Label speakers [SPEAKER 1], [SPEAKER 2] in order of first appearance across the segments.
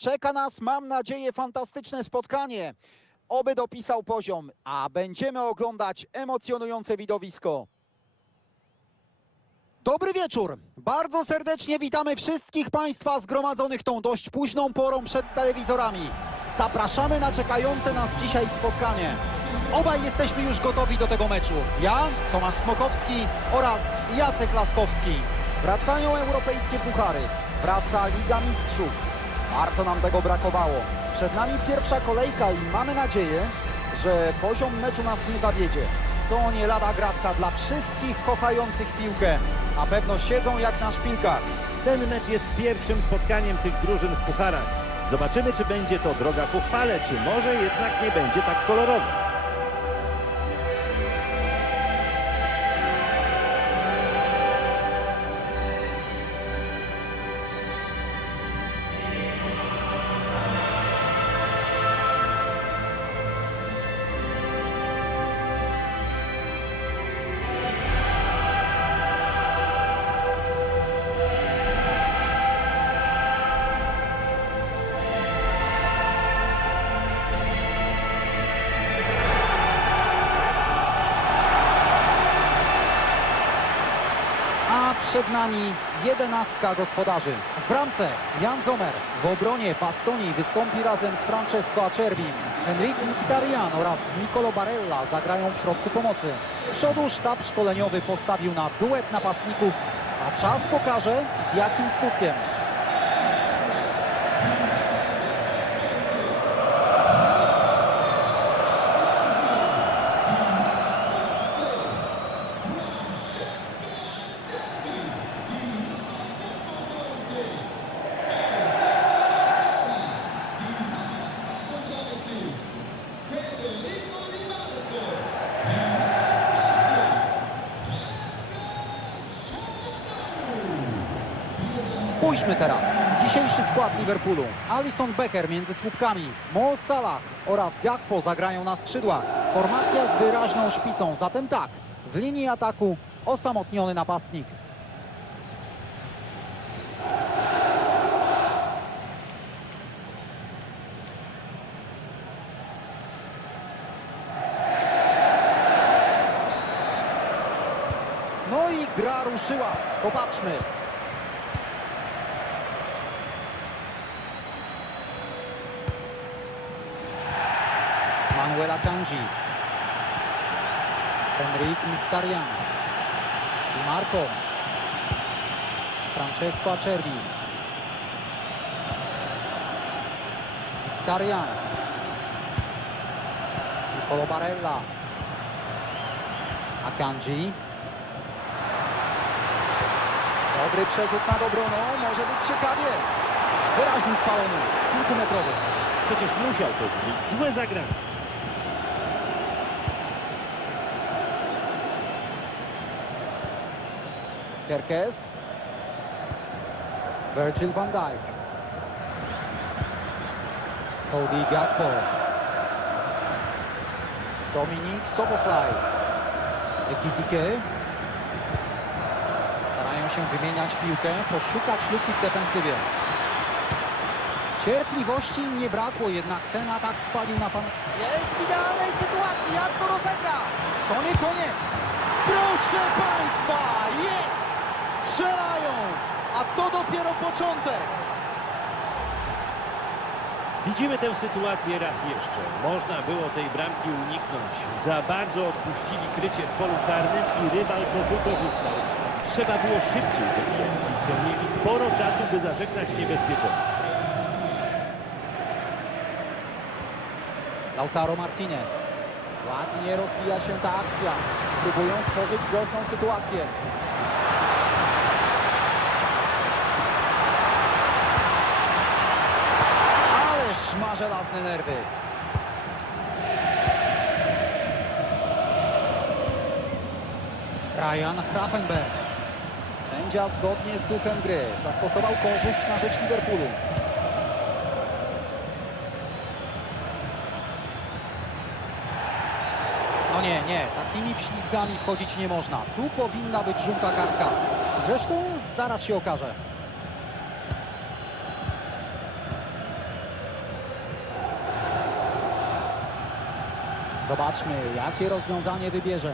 [SPEAKER 1] Czeka nas, mam nadzieję, fantastyczne spotkanie. Oby dopisał poziom, a będziemy oglądać emocjonujące widowisko. Dobry wieczór. Bardzo serdecznie witamy wszystkich Państwa zgromadzonych tą dość późną porą przed telewizorami. Zapraszamy na czekające nas dzisiaj spotkanie. Obaj jesteśmy już gotowi do tego meczu. Ja, Tomasz Smokowski oraz Jacek Laskowski. Wracają europejskie puchary. Wraca Liga Mistrzów. Bardzo nam tego brakowało. Przed nami pierwsza kolejka i mamy nadzieję, że poziom meczu nas nie zawiedzie. To nie lada gratka dla wszystkich kochających piłkę. Na pewno siedzą jak na szpilkach.
[SPEAKER 2] Ten mecz jest pierwszym spotkaniem tych drużyn w pucharach. Zobaczymy, czy będzie to droga ku chwale, czy może jednak nie będzie tak kolorowo.
[SPEAKER 1] Nami jedenastka gospodarzy. W bramce Jan Zomer. W obronie Bastoni wystąpi razem z Francesco Acerbim. Enrique Mkhitaryan oraz Nicolo Barella zagrają w środku pomocy. Z przodu sztab szkoleniowy postawił na duet napastników, a czas pokaże z jakim skutkiem. Spójrzmy teraz. Dzisiejszy skład Liverpoolu. Alison Becker między słupkami. Mo Salah oraz Gakpo zagrają na skrzydłach. Formacja z wyraźną szpicą. Zatem tak, w linii ataku osamotniony napastnik. No i gra ruszyła. Popatrzmy. Manuela Kanji. Enrique Mkhitaryan. Marco. Francesco Acerbi. Mkhitaryan. Nicolo Barella. Akanji. Dobry przerzut nad obroną, może być ciekawie. Wyraźnie spalony, kilkumetrowy.
[SPEAKER 2] Przecież musiał to widzieć. Złe zagranie.
[SPEAKER 1] Kerkes. Virgil van Dijk. Cody Gakpo. Dominik Soboslaj. Ekitike. Starają się wymieniać piłkę, poszukać luki w defensywie. Cierpliwości nie brakło, jednak ten atak spalił na pan... Jest w idealnej sytuacji, jak to rozegra? To nie koniec. Proszę Państwa, jest! Strzelają! A to dopiero początek!
[SPEAKER 2] Widzimy tę sytuację raz jeszcze. Można było tej bramki uniknąć. Za bardzo odpuścili krycie w polu karnym i rywal to wykorzystał. Trzeba było szybciej dobijać piłkę. Mieli sporo czasu, by zażegnać niebezpieczeństwo.
[SPEAKER 1] Lautaro Martinez. Ładnie rozwija się ta akcja. Spróbują stworzyć groźną sytuację. Ma żelazne nerwy. Ryan Grafenberg. Sędzia zgodnie z duchem gry zastosował korzyść na rzecz Liverpoolu. No nie, nie, takimi wślizgami wchodzić nie można. Tu powinna być żółta kartka. Zresztą zaraz się okaże. Zobaczmy, jakie rozwiązanie wybierze.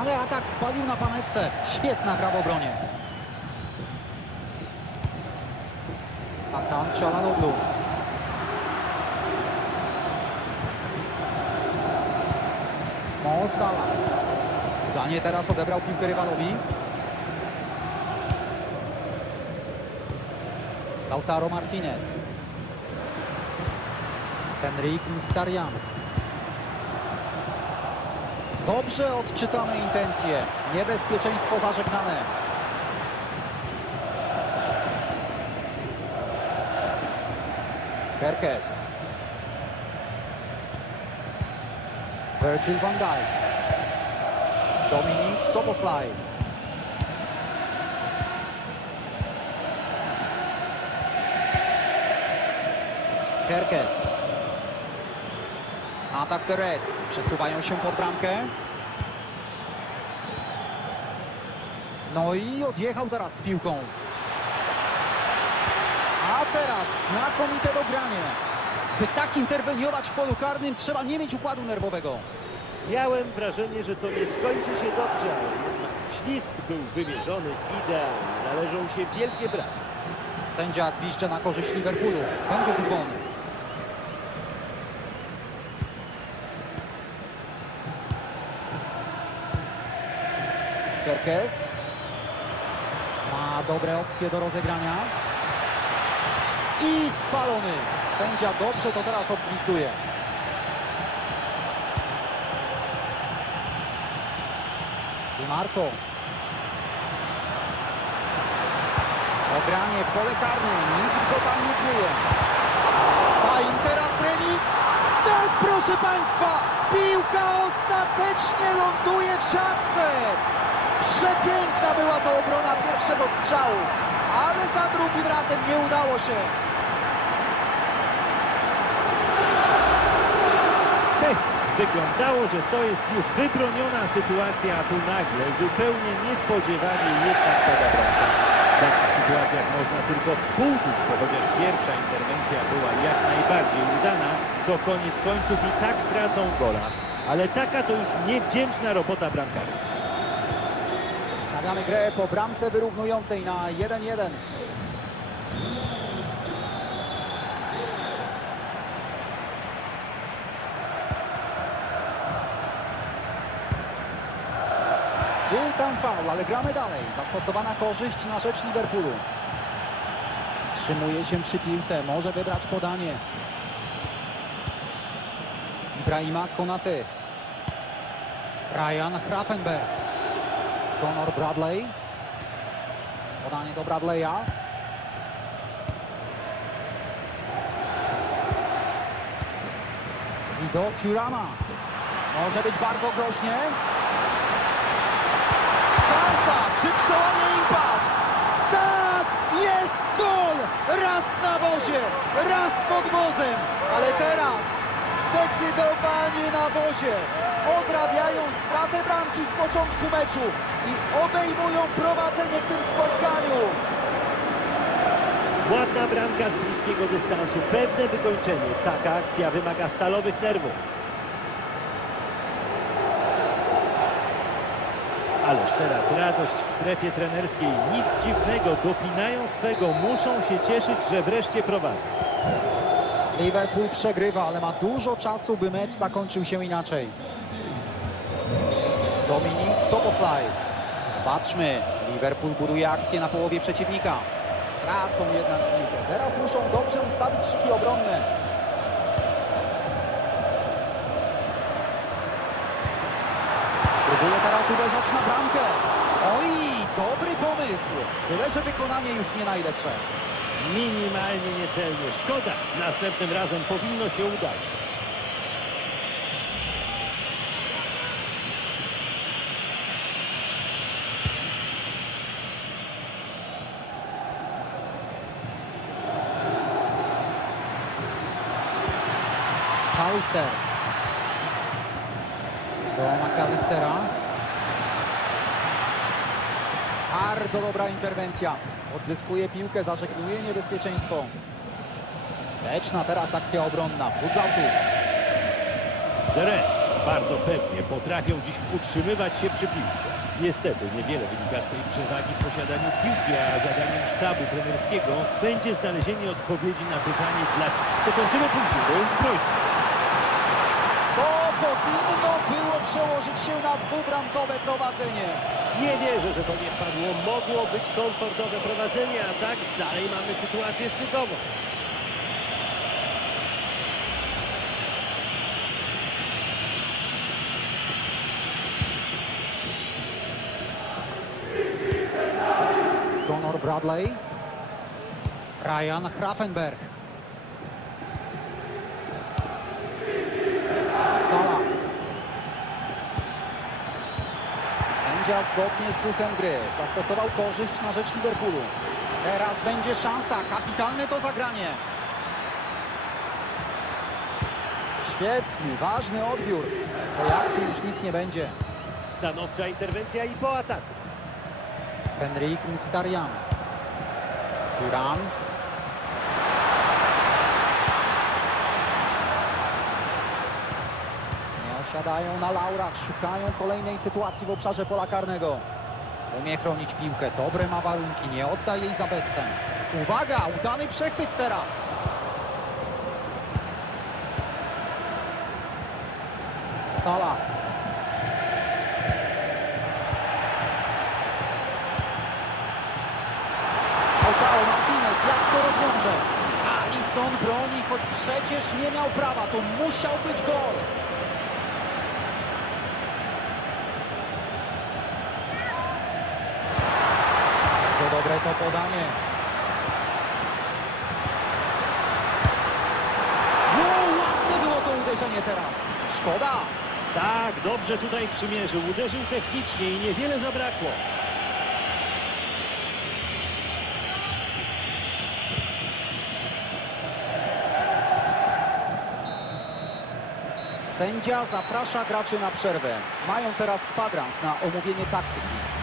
[SPEAKER 1] Ale atak spalił na panewce. Świetna gra w obronie. Hakan Çalhanoğlu. Mo Salah. Danie teraz odebrał piłkę rywalowi. Lautaro Martinez. Henrik Mkhitaryan. Dobrze odczytane intencje. Niebezpieczeństwo zażegnane. Kerkes. Virgil van Dijk. Dominik Soboslaj. Kerkes. Atak the Reds. Przesuwają się pod bramkę. No i odjechał teraz z piłką. A teraz znakomite dogranie. By tak interweniować w polu karnym trzeba nie mieć układu nerwowego.
[SPEAKER 2] Miałem wrażenie, że to nie skończy się dobrze, ale jednak ślisk był wymierzony idealnie. Należą się wielkie brawa.
[SPEAKER 1] Sędzia gwizdże na korzyść Liverpoolu. Będzie rzut wolny. Kerkes. Ma dobre opcje do rozegrania. I spalony. Sędzia dobrze to teraz odgwizduje. Di Marco. Ogranie w pole karne, nikt go tam nie czuje. A im teraz remis. Tak, proszę Państwa, piłka ostatecznie ląduje w siatce. Przepiękna była to obrona pierwszego strzału, ale za drugim razem nie udało się.
[SPEAKER 2] Wyglądało, że to jest już wybroniona sytuacja, a tu nagle, zupełnie niespodziewanie jednak pada bramka. W takich sytuacjach można tylko współczuć, bo chociaż pierwsza interwencja była jak najbardziej udana, to koniec końców i tak tracą gola. Ale taka to już niewdzięczna robota bramkarska.
[SPEAKER 1] Stawiamy grę po bramce wyrównującej na 1-1. Był tam faul, ale gramy dalej. Zastosowana korzyść na rzecz Liverpoolu. Trzymuje się przy piłce, może wybrać podanie. Ibrahima Konaty. Ryan Grafenberg. Conor Bradley. Podanie do Bradley'a. I do Turama. Może być bardzo groźnie. Szansa! Czy przełamie impas? Tak! Jest gol! Raz na wozie, raz pod wozem. Ale teraz zdecydowanie na wozie. Odrabiają stratę bramki z początku meczu i obejmują prowadzenie w tym spotkaniu.
[SPEAKER 2] Ładna bramka z bliskiego dystansu, pewne wykończenie. Taka akcja wymaga stalowych nerwów. Ależ teraz radość w strefie trenerskiej. Nic dziwnego, dopinają swego, muszą się cieszyć, że wreszcie prowadzą.
[SPEAKER 1] Liverpool przegrywa, ale ma dużo czasu, by mecz zakończył się inaczej. Dominik Soboslaj. Patrzmy, Liverpool buduje akcję na połowie przeciwnika. Tracą jednak piłkę. Teraz muszą dobrze ustawić szyki obronne. Próbuje teraz uderzać na bramkę. Oj, dobry pomysł. Tyle, że wykonanie już nie najlepsze.
[SPEAKER 2] Minimalnie niecelnie. Szkoda. Następnym razem powinno się udać.
[SPEAKER 1] Pauster. Do McAllistera. Bardzo dobra interwencja. Odzyskuje piłkę, zażegnuje niebezpieczeństwo. Skuteczna teraz akcja obronna. Wrzut z autu.
[SPEAKER 2] Reds bardzo pewnie potrafią dziś utrzymywać się przy piłce. Niestety niewiele wynika z tej przewagi w posiadaniu piłki, a zadaniem sztabu trenerskiego będzie znalezienie odpowiedzi na pytanie dlaczego. Dokończymy punkty, to jest groźne.
[SPEAKER 1] Powinno było przełożyć się na dwubramkowe prowadzenie.
[SPEAKER 2] Nie wierzę, że to nie wpadło. Mogło być komfortowe prowadzenie, a tak dalej mamy sytuację stykową.
[SPEAKER 1] Conor Bradley. Ryan Hrafenberg. Sala. Sędzia zgodnie z duchem gry zastosował korzyść na rzecz Liverpoolu. Teraz będzie szansa. Kapitalne to zagranie. Świetny, ważny odbiór. Z tej akcji już nic nie będzie.
[SPEAKER 2] Stanowcza interwencja i po ataku.
[SPEAKER 1] Henrik Mkhitaryan. Turan. Nie osiadają na laurach, szukają kolejnej sytuacji w obszarze pola karnego. Umie chronić piłkę, dobre ma warunki, nie odda jej za bezcen. Uwaga, udany przechwyt teraz. Sala. Lautaro Martinez, jak to rozwiąże? Alisson broni, choć przecież nie miał prawa, to musiał być gol. Bardzo dobre to podanie. No, ładne było to uderzenie teraz. Szkoda.
[SPEAKER 2] Tak, dobrze tutaj przymierzył. Uderzył technicznie i niewiele zabrakło.
[SPEAKER 1] Sędzia zaprasza graczy na przerwę. Mają teraz kwadrans na omówienie taktyki.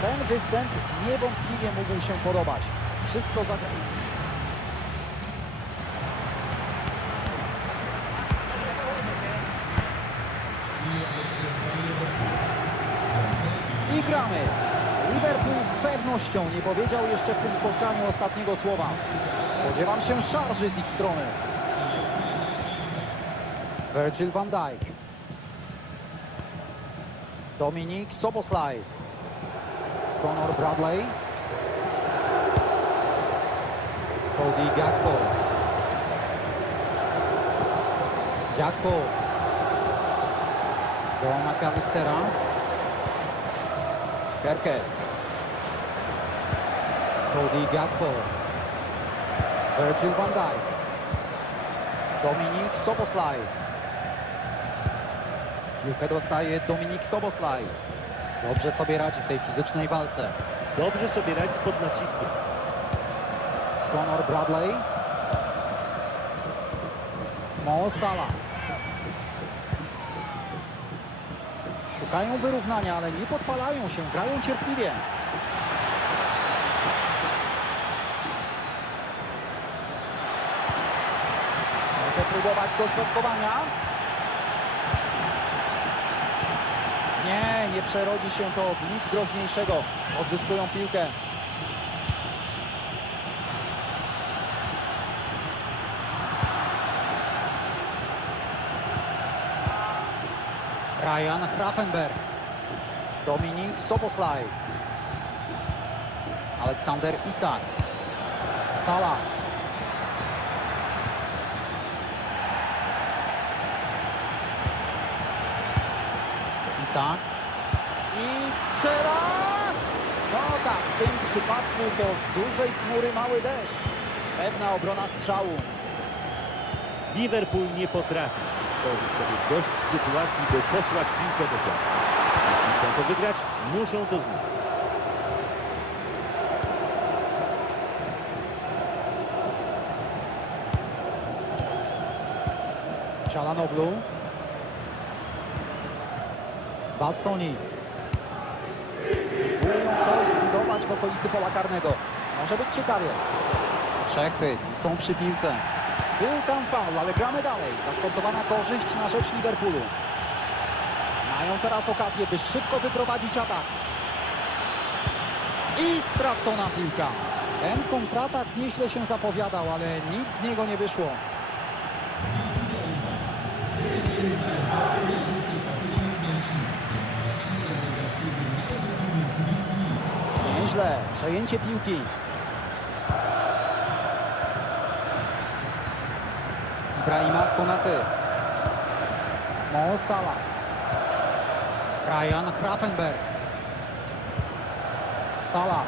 [SPEAKER 1] Ten występ niewątpliwie mógł się podobać. Wszystko zagra... I gramy. Liverpool z pewnością nie powiedział jeszcze w tym spotkaniu ostatniego słowa. Spodziewam się szarży z ich strony. Virgil van Dijk. Dominik Soboslaj. Conor Bradley. Cody Gakpo. Gakpo. Do McAllistera. Kerkes. Cody Gakpo. Virgil van Dijk. Dominik Soboslaj. Piłkę dostaje Dominik Soboslaj. Dobrze sobie radzi w tej fizycznej walce.
[SPEAKER 2] Dobrze sobie radzi pod naciskiem.
[SPEAKER 1] Conor Bradley. Mo Salah. Szukają wyrównania, ale nie podpalają się, grają cierpliwie. Może próbować dośrodkowania. Nie, przerodzi się to w nic groźniejszego. Odzyskują piłkę. Ryan Hrafenberg. Dominik Soboslaj. Aleksander Isak. Salah. Isak. Strzela! No tak, w tym przypadku to z dużej chmury mały deszcz. Pewna obrona strzału.
[SPEAKER 2] Liverpool nie potrafi stworzyć sobie dość sytuacji, by posłać piłkę do koła. Jeśli chcą to wygrać, muszą to zmienić.
[SPEAKER 1] Cialanoglu. Bastoni. Okolicy pola karnego. Może być ciekawie. Przechwyt są przy piłce. Był tam faul, ale gramy dalej. Zastosowana korzyść na rzecz Liverpoolu. Mają teraz okazję, by szybko wyprowadzić atak. I stracona piłka. Ten kontratak nieźle się zapowiadał, ale nic z niego nie wyszło. Nieźle, przejęcie piłki. Ibrahima Konaty. Mo Salah. Ryan Grafenberg. Salah.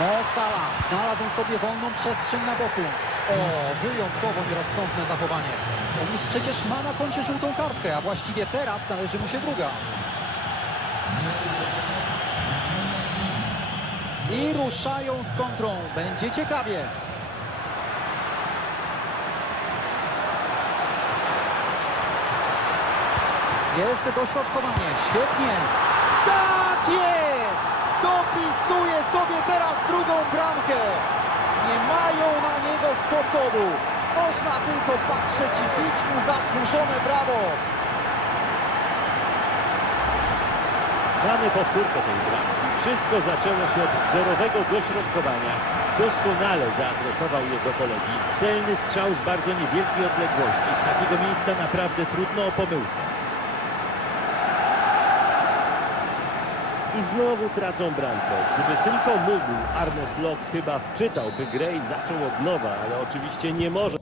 [SPEAKER 1] Mo Salah znalazł sobie wolną przestrzeń na boku. O, wyjątkowo nierozsądne zachowanie. On już przecież ma na koncie żółtą kartkę, a właściwie teraz należy mu się druga. I ruszają z kontrą. Będzie ciekawie. Jest dośrodkowanie. Świetnie. Tak jest! Dopisuje sobie teraz drugą bramkę. Nie mają na niego sposobu. Można tylko patrzeć i bić mu zasłużone brawo.
[SPEAKER 2] Mamy powtórkę tej bramki. Wszystko zaczęło się od zerowego dośrodkowania. Doskonale zaadresował je do kolegi. Celny strzał z bardzo niewielkiej odległości. Z takiego miejsca naprawdę trudno o pomyłkę. I znowu tracą bramkę. Gdyby tylko mógł, Arne Slot chyba wczytałby grę i zaczął od nowa, ale oczywiście nie może.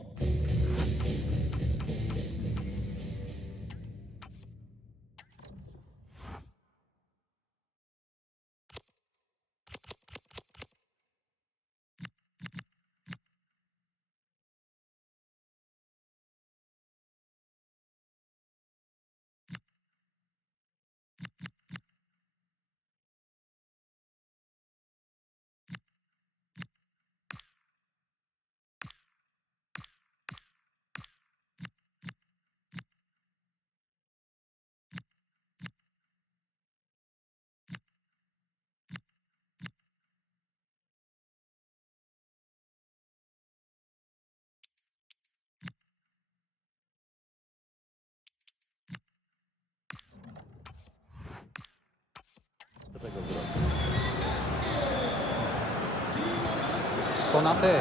[SPEAKER 1] Konaty.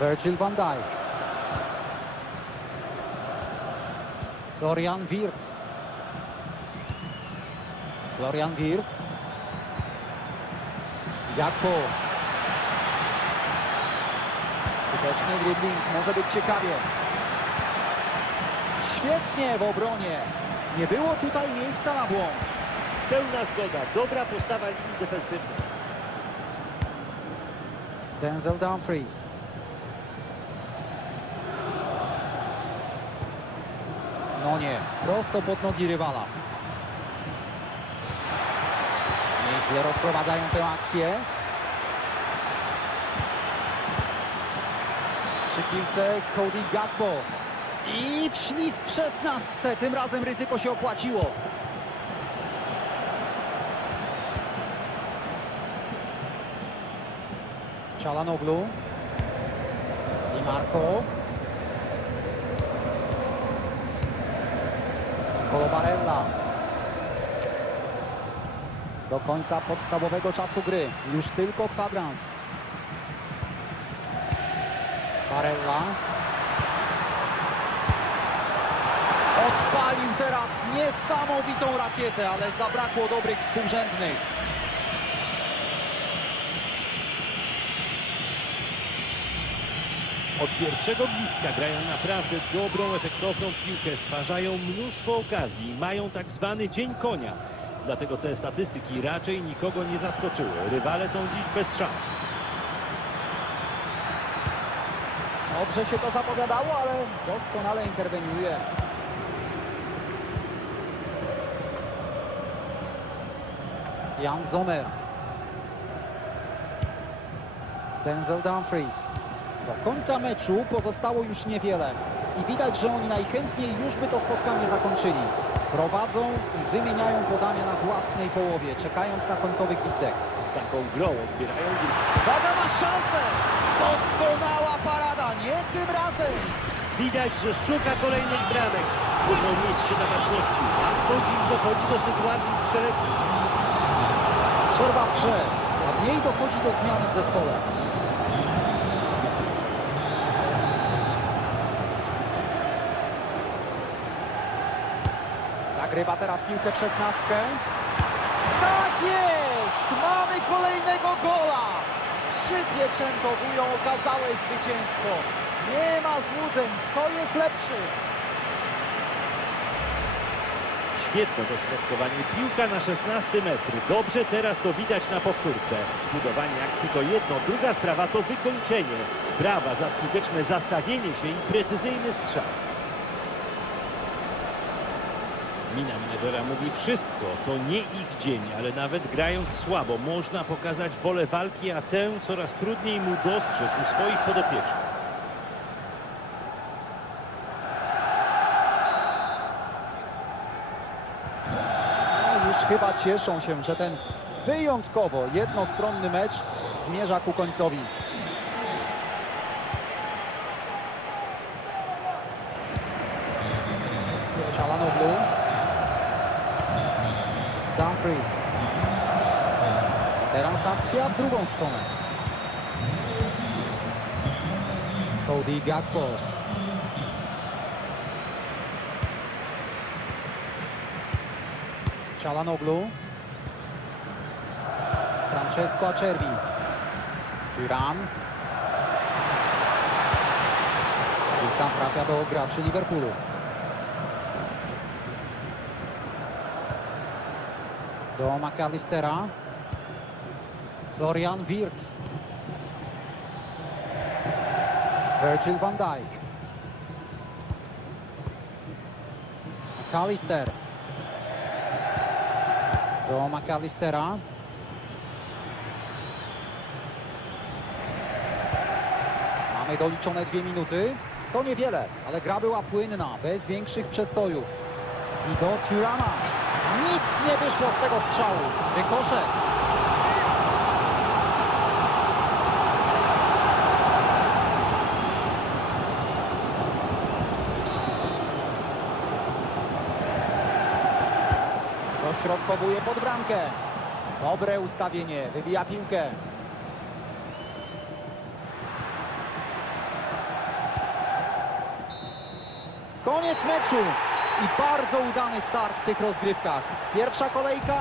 [SPEAKER 1] Virgil van Dijk. Florian Wirtz. Florian Wirtz. Jakpo. Skuteczny dribbling, może być ciekawie. Świetnie w obronie. Nie było tutaj miejsca na błąd.
[SPEAKER 2] Pełna zgoda, dobra postawa linii defensywnej.
[SPEAKER 1] Denzel Dumfries. No nie, prosto pod nogi rywala. Nieźle rozprowadzają tę akcję. Przy piłce Cody Gakpo. I wślizg w szesnastce. Tym razem ryzyko się opłaciło. Cialanoglu. Di Marco. Nicolo Barella. Do końca podstawowego czasu gry. Już tylko kwadrans. Barella. Odpalił teraz niesamowitą rakietę, ale zabrakło dobrych współrzędnych.
[SPEAKER 2] Od pierwszego bliska grają naprawdę dobrą, efektowną piłkę, stwarzają mnóstwo okazji, mają tak zwany dzień konia. Dlatego te statystyki raczej nikogo nie zaskoczyły. Rywale są dziś bez szans.
[SPEAKER 1] Dobrze się to zapowiadało, ale doskonale interweniuje. Jan Sommer. Denzel Dumfries. Do końca meczu pozostało już niewiele. I widać, że oni najchętniej już by to spotkanie zakończyli. Prowadzą i wymieniają podania na własnej połowie, czekając na końcowy gwizdek.
[SPEAKER 2] Taką grą odbierają gry.
[SPEAKER 1] Uwaga, ma szansę! Doskonała parada, nie tym razem!
[SPEAKER 2] Widać, że szuka kolejnych bramek. Muszą mieć się na baczności. Łatwo dziś dochodzi do sytuacji strzeleckich.
[SPEAKER 1] Przerwa w grze, a w niej dochodzi do zmiany w zespole. Zagrywa teraz piłkę w szesnastkę. Tak jest! Mamy kolejnego gola! Przypieczętowują okazałe zwycięstwo. Nie ma złudzeń, to jest lepszy.
[SPEAKER 2] Świetne dośrodkowanie. Piłka na 16 metr. Dobrze teraz to widać na powtórce. Zbudowanie akcji to jedno. Druga sprawa to wykończenie. Brawa za skuteczne zastawienie się i precyzyjny strzał. Mina menedżera mówi wszystko. To nie ich dzień, ale nawet grając słabo można pokazać wolę walki, a tę coraz trudniej mu dostrzec u swoich podopiecznych.
[SPEAKER 1] Już chyba cieszą się, że ten wyjątkowo jednostronny mecz zmierza ku końcowi. Cialanoglu. Dumfries. Teraz akcja w drugą stronę. Cody Gakpo. Cialanoglu. Francesco Acerbi. Tyram. Piłka trafia do graczy Liverpoolu. Do McAllistera. Florian Wirtz. Virgil van Dijk. McAllister. Do McAllistera. Mamy doliczone dwie minuty. To niewiele, ale gra była płynna, bez większych przestojów. I do Turama. Nic nie wyszło z tego strzału. Rykoszet. Dośrodkowuje pod bramkę. Dobre ustawienie, wybija piłkę. Koniec meczu i bardzo udany start w tych rozgrywkach. Pierwsza kolejka,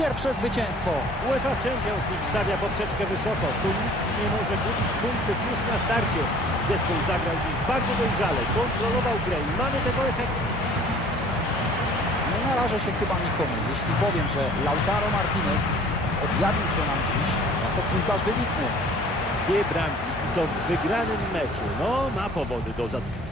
[SPEAKER 1] pierwsze zwycięstwo.
[SPEAKER 2] UEFA Champions League stawia poprzeczkę wysoko. Tu nikt nie może budzić punktów już na starcie. Zespół zagrał dziś bardzo dojrzale, kontrolował grę i mamy tego efektu.
[SPEAKER 1] Nie narażę się chyba nikomu, jeśli powiem, że Lautaro Martinez objawił się nam dziś jako piłkarz wybitny.
[SPEAKER 2] Dwie bramki i to w wygranym meczu. No, ma powody do zadowolenia.